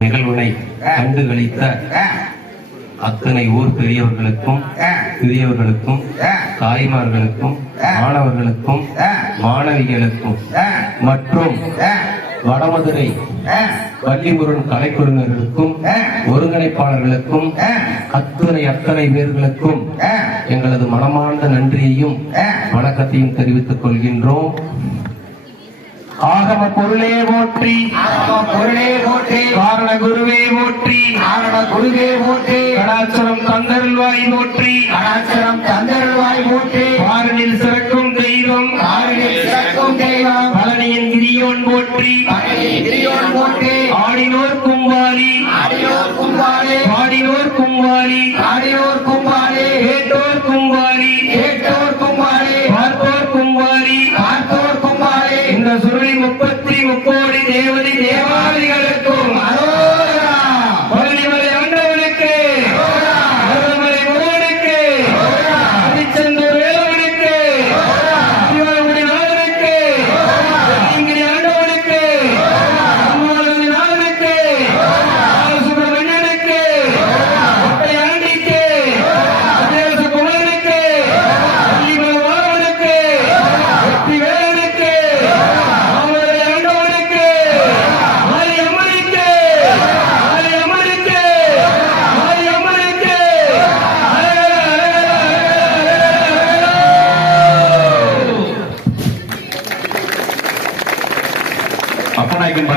நிகழ்வினை கண்டு களித்த அத்தனை ஊர் பெரியவர்களுக்கும் சிறியவர்களுக்கும் தாய்மார்களுக்கும் மாணவர்களுக்கும் மாணவிகளுக்கும் மற்றும் வடமதுரை ஆ, பள்ளிமுருகன் ஒருங்கிணைப்பாளர்களுக்கும் அத்தனை அத்தனை பேர்களுக்கும் எங்களது மனமார்ந்த நன்றியையும் வணக்கத்தையும் தெரிவித்துக் கொள்கின்றோம். ஆகம பொருளே போற்றி பொருளே போற்றி. காரண குருவே போற்றி. கடாச்சரம் தந்தருள்வாய் போற்றி. கடாச்சரம் தந்தருள்வாய் போற்றி. பாரனில் சிறக்கும் தெய்வம். ஆறில் சிறக்கும் தெய்வம். பழனியின் கிரியோன் போற்றி. கிரியோன் போற்றி. ஆடினோர் கும்பாலி ஆடியோர் கும்பாலே பாடினோர் கும்பாலி ஆடியோர் கும்பாலே கேட்டோர் கும்பாலி கேட்டோர் கும்பாலே பார்ப்போர் கும்பாலி பார்த்தோர் கும்பாலே இந்த சுருளி முப்பத்தி முக்கோடி தேவதை அதோ பப்பநாயக்கன்